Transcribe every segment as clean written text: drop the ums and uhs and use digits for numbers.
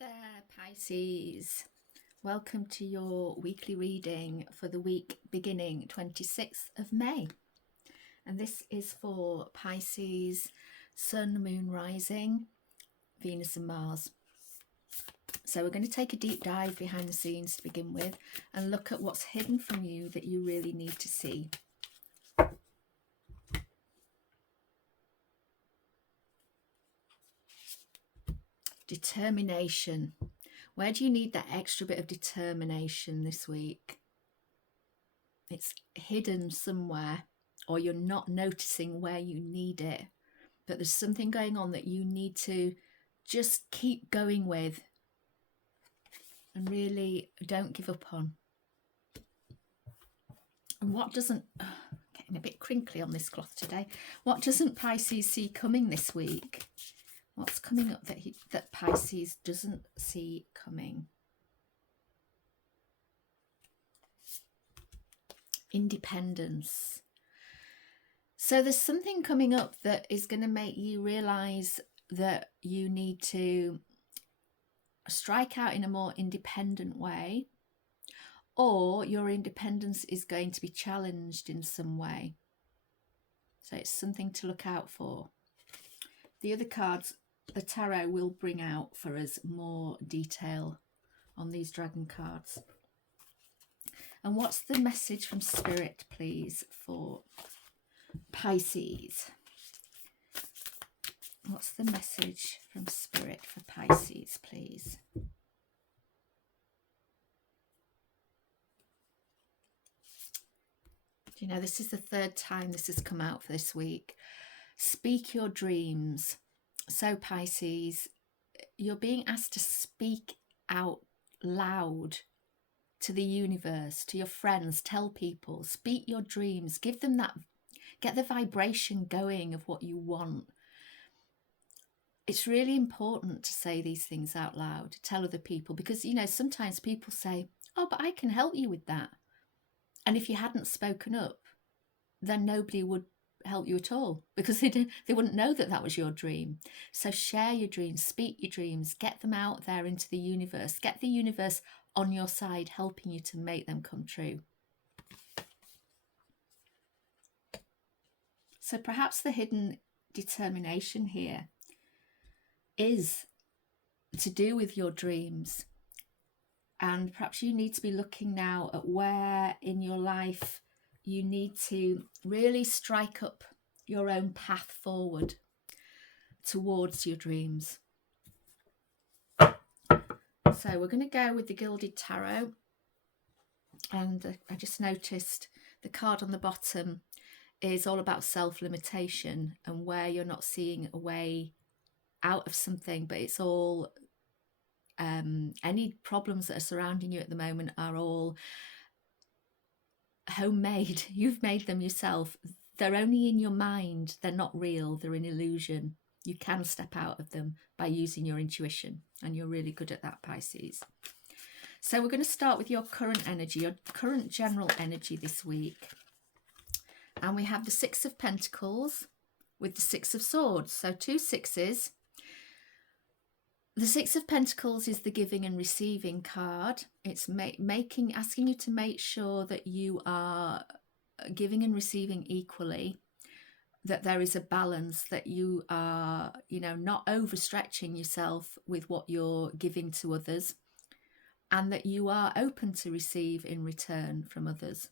there, Pisces. Welcome to your weekly reading for the week beginning 26th of May. And this is for Pisces, Sun, Moon, Rising, Venus and Mars. So we're going to take a deep dive behind the scenes to begin with and look at what's hidden from you that you really need to see. Determination. Where do you need that extra bit of determination this week? It's hidden somewhere, or you're not noticing where you need it. But there's something going on that you need to just keep going with and really don't give up on. And what doesn't, getting a bit crinkly on this cloth today, what doesn't Pisces see coming this week? What's coming up that Pisces doesn't see coming? Independence. So there's something coming up that is going to make you realize that you need to strike out in a more independent way, or your independence is going to be challenged in some way. So it's something to look out for. The other cards, the tarot will bring out for us more detail on these dragon cards. And what's the message from Spirit, please, for Pisces? What's the message from Spirit for Pisces, please? Do you know, this is the third time this has come out for this week. Speak your dreams. So Pisces, you're being asked to speak out loud to the universe, to your friends, tell people, speak your dreams, give them that, get the vibration going of what you want. It's really important to say these things out loud, to tell other people, because, you know, sometimes people say, oh, but I can help you with that. And if you hadn't spoken up, then nobody would help you at all, because they wouldn't know that that was your dream. So share your dreams, speak your dreams, get them out there into the universe, get the universe on your side, helping you to make them come true. So perhaps the hidden determination here is to do with your dreams, and perhaps you need to be looking now at where in your life you need to really strike up your own path forward towards your dreams. So we're going to go with the Gilded Tarot. And I just noticed the card on the bottom is all about self-limitation and where you're not seeing a way out of something, but it's all, any problems that are surrounding you at the moment are all homemade. You've made them yourself. They're only in your mind. They're not real. They're an illusion. You can step out of them by using your intuition, and you're really good at that, Pisces. So we're going to start with your current energy, your current general energy this week. And we have the Six of Pentacles with the Six of Swords. So two sixes. The Six of Pentacles is the giving and receiving card. It's asking you to make sure that you are giving and receiving equally, that there is a balance, that you are, you know, not overstretching yourself with what you're giving to others, and that you are open to receive in return from others.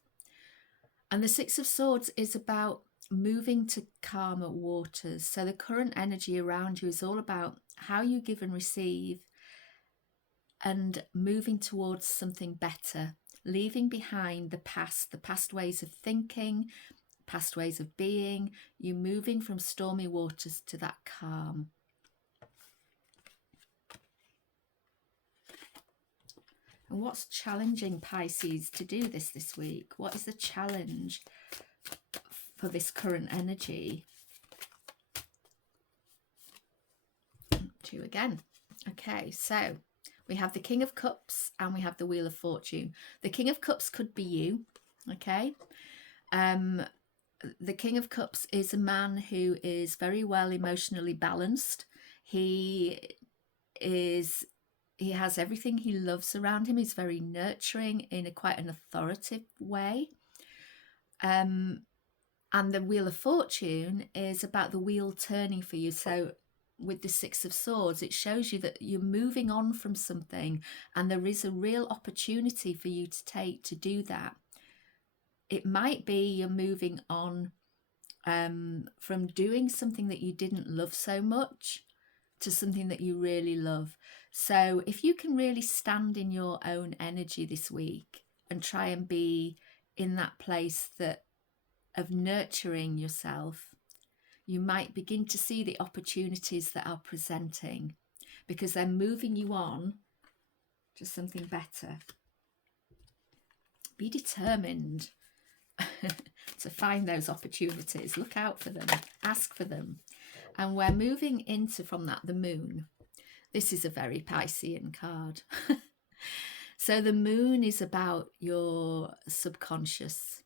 And the Six of Swords is about moving to calmer waters. So the current energy around you is all about how you give and receive and moving towards something better, leaving behind the past ways of thinking, past ways of being. You moving from stormy waters to that calm. And what's challenging Pisces to do this week? What is the challenge for this current energy? Two again. Okay, so we have the King of Cups and we have the Wheel of Fortune. The King of Cups could be you, okay? The King of Cups is a man who is very well emotionally balanced. He is he has everything he loves around him. He's very nurturing in a quite an authoritative way. And the Wheel of Fortune is about the wheel turning for you. So with the Six of Swords, it shows you that you're moving on from something, and there is a real opportunity for you to take to do that. It might be you're moving on from doing something that you didn't love so much to something that you really love. So if you can really stand in your own energy this week and try and be in that place that of nurturing yourself, you might begin to see the opportunities that are presenting, because they're moving you on to something better. Be determined to find those opportunities. Look out for them, ask for them. And we're moving into, from that, the moon. This is a very Piscean card. So the moon is about your subconscious,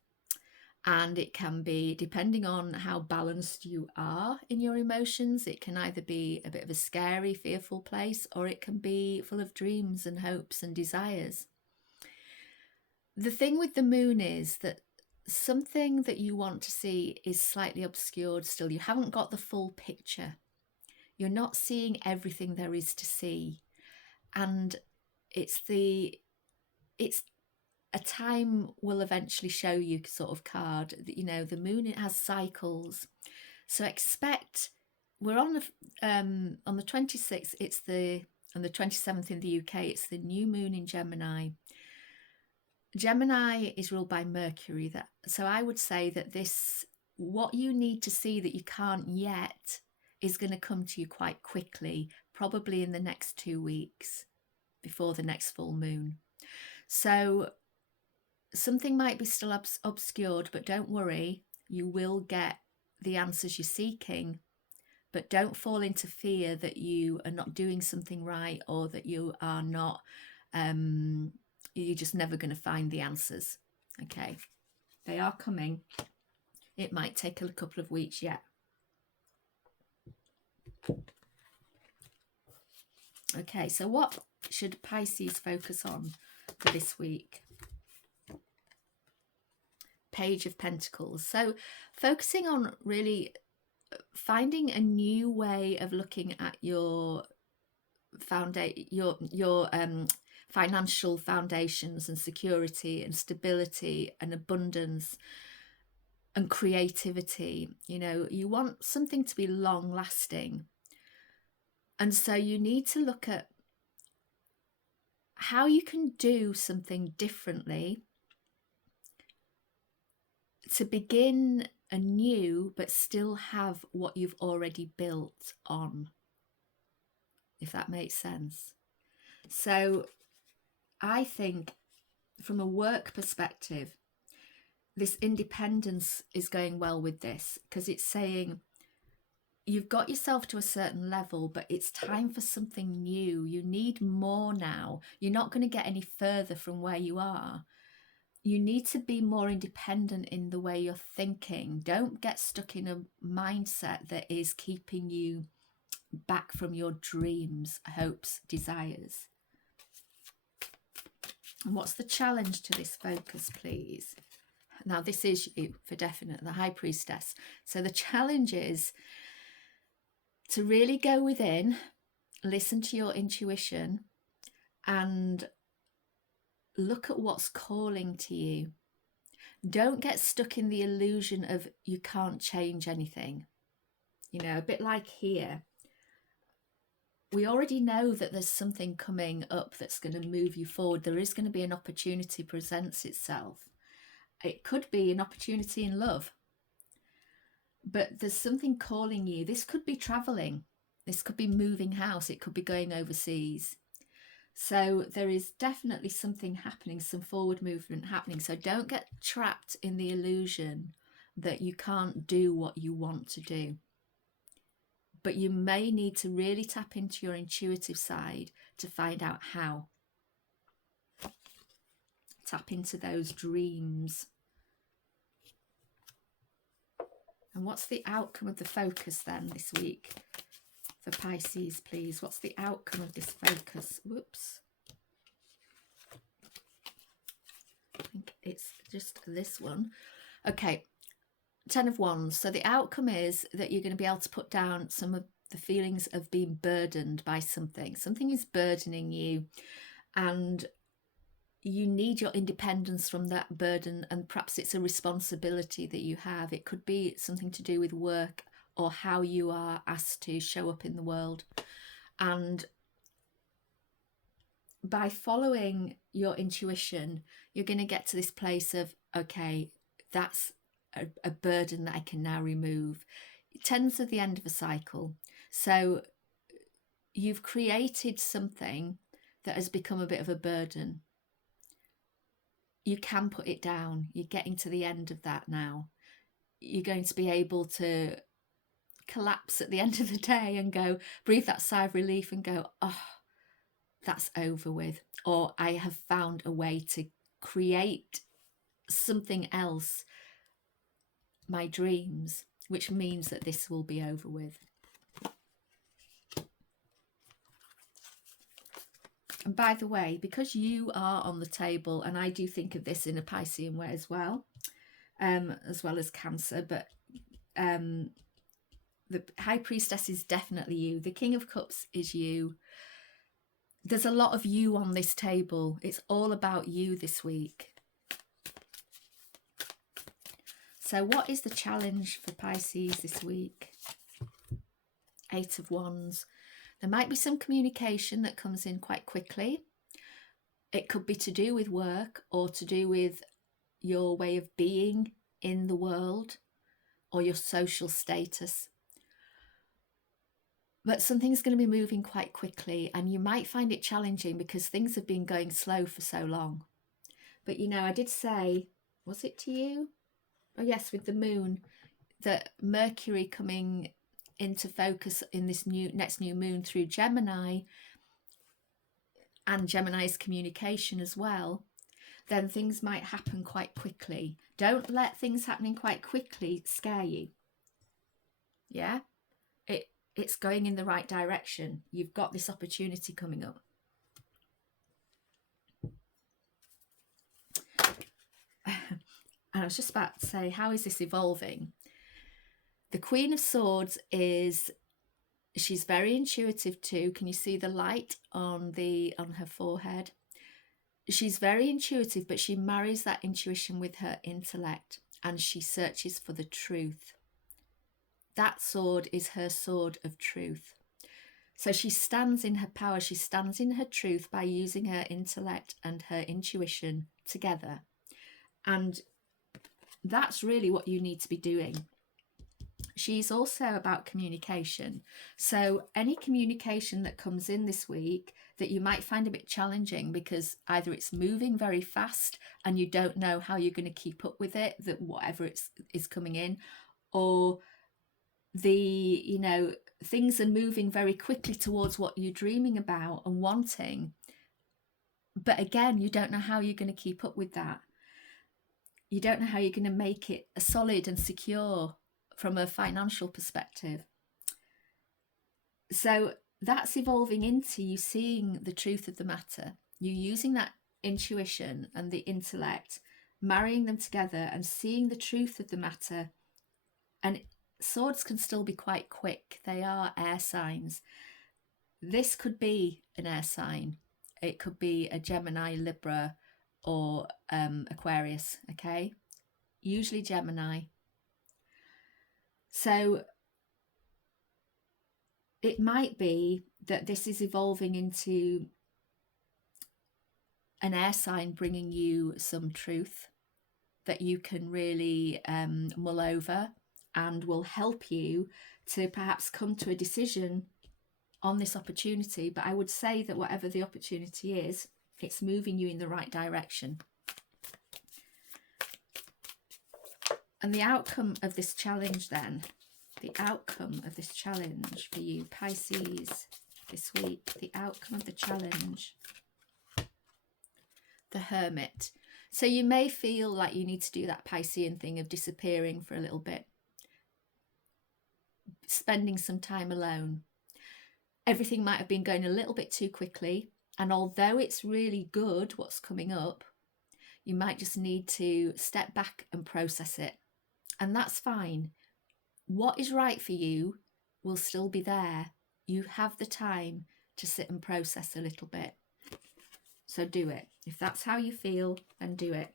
and it can be, depending on how balanced you are in your emotions, it can either be a bit of a scary, fearful place, or it can be full of dreams and hopes and desires. The thing with the moon is that something that you want to see is slightly obscured still. You haven't got the full picture. You're not seeing everything there is to see. And it's a time will eventually show you sort of card that, you know, the moon, it has cycles. So expect, we're on the 26th, on the 27th in the UK, it's the new moon in Gemini. Gemini is ruled by Mercury. So I would say that what you need to see that you can't yet is going to come to you quite quickly, probably in the next 2 weeks before the next full moon. So something might be still obscured, but don't worry, you will get the answers you're seeking. But don't fall into fear that you are not doing something right, or that you are not, you're just never going to find the answers. Okay, they are coming. It might take a couple of weeks yet. Okay, so what should Pisces focus on for this week? Page of Pentacles. So focusing on really finding a new way of looking at your financial foundations and security and stability and abundance and creativity. You know, you want something to be long lasting. And so you need to look at how you can do something differently to begin anew, but still have what you've already built on, if that makes sense. So I think from a work perspective, this independence is going well with this, because it's saying you've got yourself to a certain level, but it's time for something new. You need more now. You're not going to get any further from where you are. You need to be more independent in the way you're thinking. Don't get stuck in a mindset that is keeping you back from your dreams, hopes, desires. And what's the challenge to this focus, please? Now, this is you for definite, the High Priestess. So the challenge is to really go within, listen to your intuition, and look at what's calling to you. Don't get stuck in the illusion of you can't change anything. You know, a bit like here. We already know that there's something coming up that's going to move you forward. There is going to be an opportunity presents itself. It could be an opportunity in love. But there's something calling you. This could be traveling. This could be moving house. It could be going overseas. So there is definitely something happening, some forward movement happening. So don't get trapped in the illusion that you can't do what you want to do. But you may need to really tap into your intuitive side to find out how. Tap into those dreams. And what's the outcome of the focus then this week? for Pisces, please? What's the outcome of this focus? Whoops. I think it's just this one. Okay, 10 of Wands. So the outcome is that you're going to be able to put down some of the feelings of being burdened by something. Something is burdening you, and you need your independence from that burden, and perhaps it's a responsibility that you have. It could be something to do with work or how you are asked to show up in the world. And by following your intuition, you're going to get to this place of, okay, that's a burden that I can now remove. Tens are the end of a cycle. So you've created something that has become a bit of a burden. You can put it down. You're getting to the end of that now. You're going to be able to collapse at the end of the day and go, breathe that sigh of relief and go, oh, that's over with. Or I have found a way to create something else, my dreams, which means that this will be over with. And by the way, because you are on the table, and I do think of this in a Piscean way as well as Cancer, but the High Priestess is definitely you. The King of Cups is you. There's a lot of you on this table. It's all about you this week. So what is the challenge for Pisces this week? 8 of Wands. There might be some communication that comes in quite quickly. It could be to do with work or to do with your way of being in the world or your social status. But something's going to be moving quite quickly, and you might find it challenging because things have been going slow for so long. But you know, I did say, was it to you? Oh yes, with the moon, that Mercury coming into focus in this next new moon through Gemini, and Gemini's communication as well, then things might happen quite quickly. Don't let things happening quite quickly scare you. Yeah, it's going in the right direction. You've got this opportunity coming up. And I was just about to say, how is this evolving? The Queen of Swords she's very intuitive too. Can you see the light on her forehead? She's very intuitive, but she marries that intuition with her intellect, and she searches for the truth. That sword is her sword of truth. So she stands in her power, she stands in her truth by using her intellect and her intuition together. And that's really what you need to be doing. She's also about communication. So any communication that comes in this week that you might find a bit challenging because either it's moving very fast and you don't know how you're going to keep up with it, that whatever is coming in, or things are moving very quickly towards what you're dreaming about and wanting. But again, you don't know how you're going to keep up with that. You don't know how you're going to make it solid and secure from a financial perspective. So that's evolving into you seeing the truth of the matter. You using that intuition and the intellect, marrying them together and seeing the truth of the matter. And swords can still be quite quick. They are air signs. This could be an air sign. It could be a Gemini, Libra, or Aquarius, okay? Usually Gemini. So it might be that this is evolving into an air sign bringing you some truth that you can really mull over, and will help you to perhaps come to a decision on this opportunity. But I would say that whatever the opportunity is, it's moving you in the right direction. And the outcome of this challenge then, the outcome of this challenge for you, Pisces, this week, the outcome of the challenge, the Hermit. So you may feel like you need to do that Piscean thing of disappearing for a little bit, spending some time alone. everything might have been going a little bit too quickly. And although it's really good what's coming up, you might just need to step back and process it. And that's fine. What is right for you will still be there. You have the time to sit and process a little bit. So do it. If that's how you feel, then do it.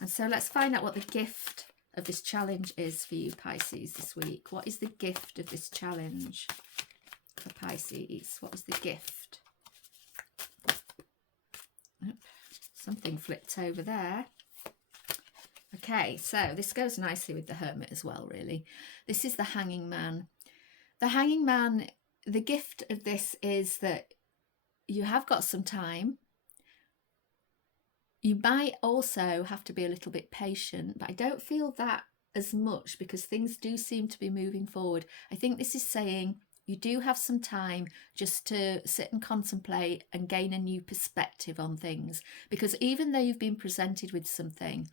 And so let's find out what the gift of this challenge is for you, Pisces, this week. What is the gift of this challenge for Pisces? What is the gift? Something flipped over there. Okay, so this goes nicely with the Hermit as well, really. This is the Hanging Man. The Hanging Man, the gift of this is that you have got some time. You might also have to be a little bit patient, but I don't feel that as much because things do seem to be moving forward. I think this is saying you do have some time just to sit and contemplate and gain a new perspective on things, because even though you've been presented with something,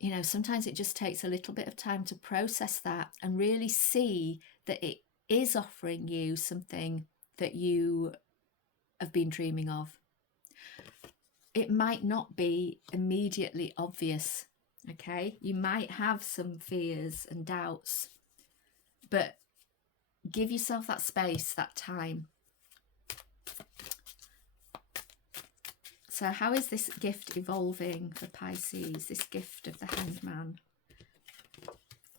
you know, sometimes it just takes a little bit of time to process that and really see that it is offering you something that you have been dreaming of. It might not be immediately obvious, okay? You might have some fears and doubts, but give yourself that space, that time. So how is this gift evolving for Pisces, this gift of the Hanged Man?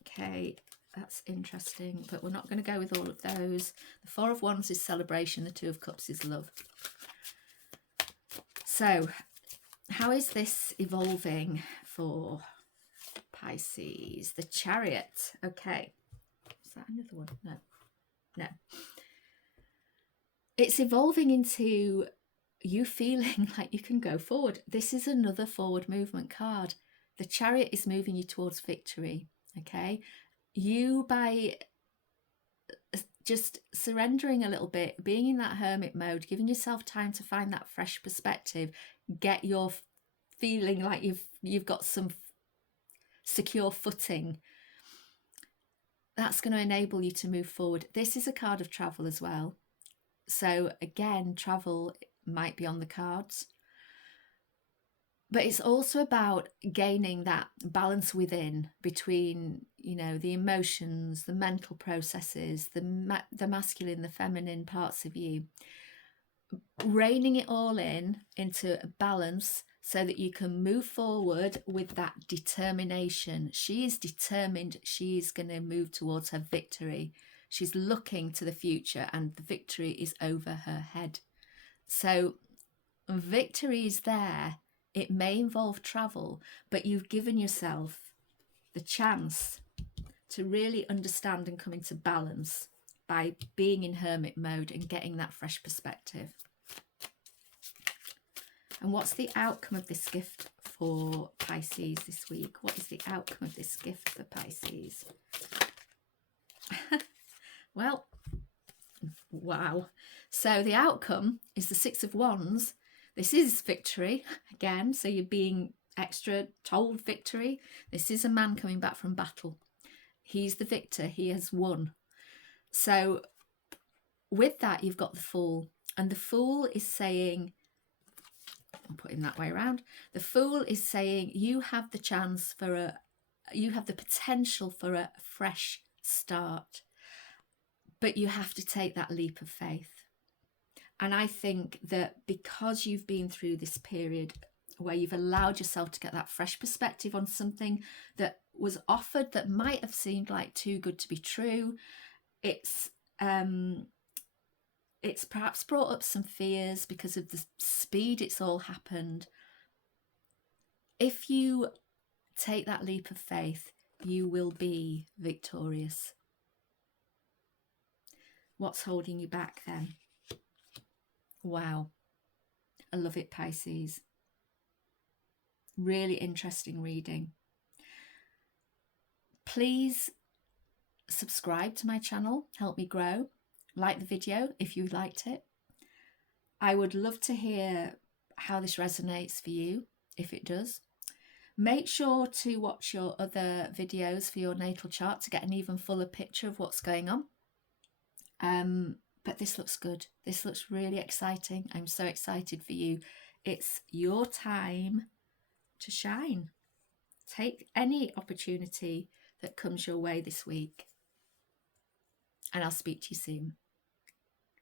Okay, that's interesting, but we're not going to go with all of those. The Four of Wands is celebration, the Two of Cups is love. So how is this evolving for Pisces? The Chariot. Okay. Is that another one? No. No. It's evolving into you feeling like you can go forward. This is another forward movement card. The Chariot is moving you towards victory. Okay. You, by just surrendering a little bit, being in that hermit mode, giving yourself time to find that fresh perspective, get your feeling like you've got some secure footing, that's going to enable you to move forward. This is a card of travel as well. So again, travel might be on the cards. But it's also about gaining that balance within between, you know, the emotions, the mental processes, the masculine, the feminine parts of you. Reining it all into a balance so that you can move forward with that determination. She is determined. She is going to move towards her victory. She's looking to the future and the victory is over her head. So victory is there. It may involve travel, but you've given yourself the chance to really understand and come into balance by being in hermit mode and getting that fresh perspective. And what's the outcome of this gift for Pisces this week? What is the outcome of this gift for Pisces? Well, wow. So the outcome is the Six of Wands. This is victory again. So you're being extra told victory. This is a man coming back from battle. He's the victor. He has won. So with that, you've got the Fool. And the Fool is saying, I'll put him that way around. The Fool is saying you have the chance for you have the potential for a fresh start. But you have to take that leap of faith. And I think that because you've been through this period where you've allowed yourself to get that fresh perspective on something that was offered that might have seemed like too good to be true, it's perhaps brought up some fears because of the speed it's all happened. If you take that leap of faith, you will be victorious. What's holding you back then? Wow. I love it, Pisces. Really interesting reading. Please subscribe to my channel. Help me grow. Like the video if you liked it. I would love to hear how this resonates for you, if it does. Make sure to watch your other videos for your natal chart to get an even fuller picture of what's going on. But this looks good. This looks really exciting. I'm so excited for you. It's your time to shine. Take any opportunity that comes your way this week. And I'll speak to you soon.